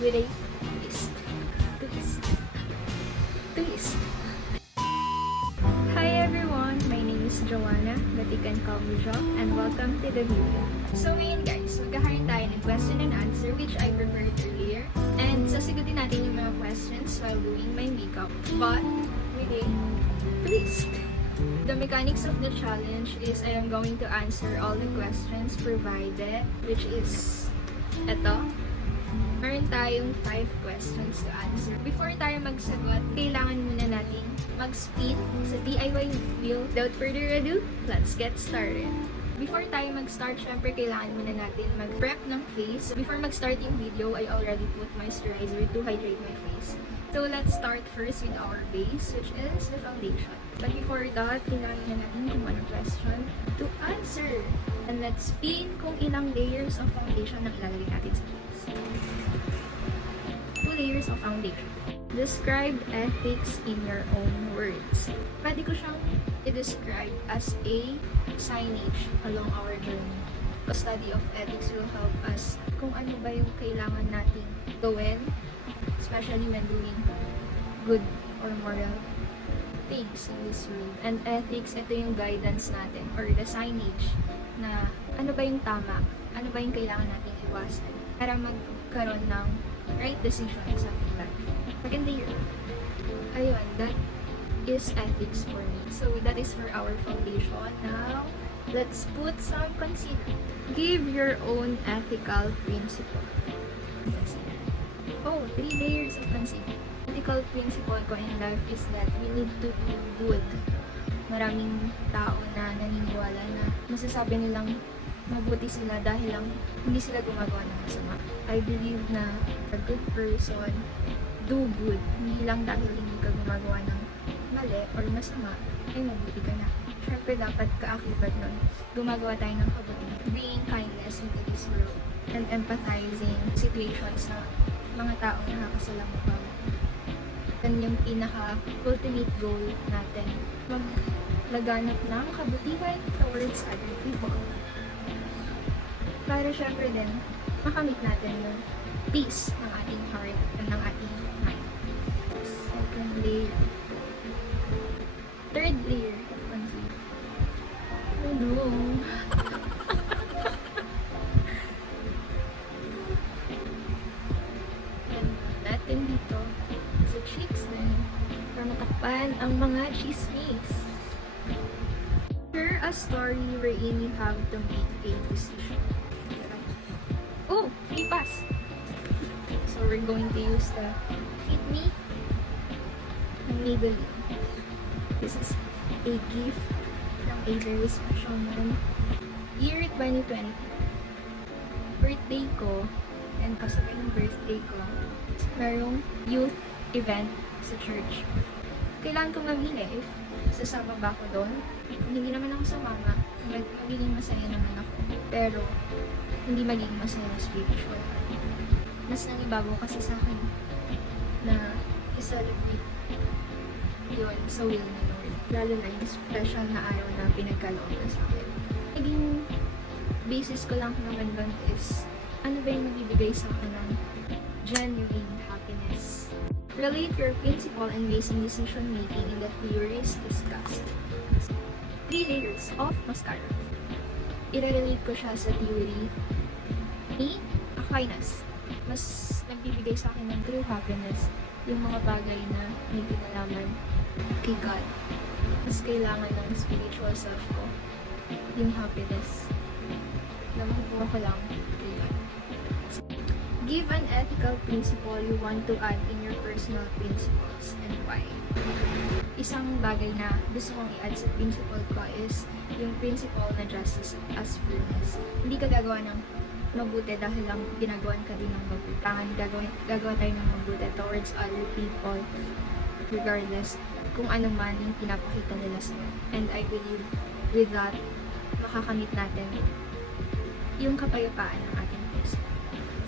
with a twist. Twist. Twist. Hi everyone! My name is Joanna, but you can call me Jo, and welcome to the video. So ngayon guys, magkakaroon tayo ng question and answer which I prepared earlier. And sasagutin natin yung mga questions while doing my makeup, but with a twist. The mechanics of the challenge is I am going to answer all the questions provided, which is eto. Meron tayong 5 questions to answer. Before tayo magsagot, kailangan muna nating mag-spin sa DIY wheel. Without further ado, let's get started. Before tayo mag-start, syempre kailangan muna natin mag-prep ng face. Before mag-start yung video, I already put moisturizer to hydrate my face. So let's start first with our base, which is the foundation. But before that, kailangan na natin kung anong question to answer. And let's spin kung ilang layers of foundation na ilalagay natin sa face. 2 layers of foundation. Describe ethics in your own words. Pwede ko siyang i-describe as a signage along our journey. The study of ethics will help us kung ano ba yung kailangan nating gawin, especially when doing good or moral things in this world. And ethics, ito yung guidance natin or the signage na ano ba yung tama, ano ba yung kailangan nating iwasan para magkaroon ng right decision sa ating life. Second layer. Ayun, that is ethics for me. So that is for our foundation. Now, let's put some concealer. Give your own ethical principle. Oh, 3 layers of concealer. Ethical principle ko in life is that we need to do good. Maraming tao na naniniwala na masasabi nilang mabuti sila dahil lang hindi sila gumagawa ng masama. I believe na a good person do good. Hindi lang dahil hindi ka gumagawa ng mali or masama, ay mabuti ka na. Siyempre dapat kaakibat nun. Gumagawa tayo ng kabuti. Bringing kindness into this world and empathizing situations na mga taong nakakasalamuha. Yan yung pinaka-ultimate goal natin. Maglaganap ng kabutihan towards other people. Para syempre din, makamit natin yung peace ng ating heart and ng ating mind. Second layer. Third layer of concealer. Oh no. And natin dito sa cheeks din para matakpan ang mga chismis. Share a story wherein you have to make a decision. Oh, free pass. So we're going to use the Fit Me ng Maybelline. This is a gift from a very special man. Year 2020. Birthday ko, and kasabay ng birthday ko, mayroong youth event sa church. Kailangan ko mamili if sasama ba ako doon. Hindi naman ako sumama, magiging masaya naman ako. Pero, hindi magiging masaya spiritual. Mas nangibago kasi sa akin na i-celebrate yun sa will ni Lord. Lalo na yung special na araw na pinagkaloob na sa akin. Naging basis ko lang naman doon is ano ba yung magbibigay sa akin ng genuine happiness. Relate your principle and basic decision making in the theories discussed. 3 layers of mascara. I-relate ko siya sa theory ni Aquinas. Mas nagbibigay sa akin ng true happiness yung mga bagay na may kinalaman kay God. Mas kailangan ng spiritual self ko yung happiness na makukuha ko lang kay God. Give an ethical principle you want to add in your personal principles and why. Isang bagay na gusto kong i-add sa principle ko is yung principle na justice as fairness. Hindi ka gagawa ng mabuti dahil lang ginagawan ka din ng mabuti. Gagawa tayo ng mabuti towards other people regardless kung ano man yung pinapakita nila sa'yo. And I believe with that, makakamit natin yung kapayapaan ng ating puso.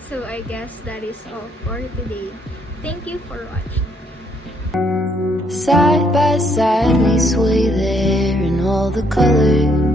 So I guess that is all for today. Thank you for watching. Side by side we sway there in all the colors.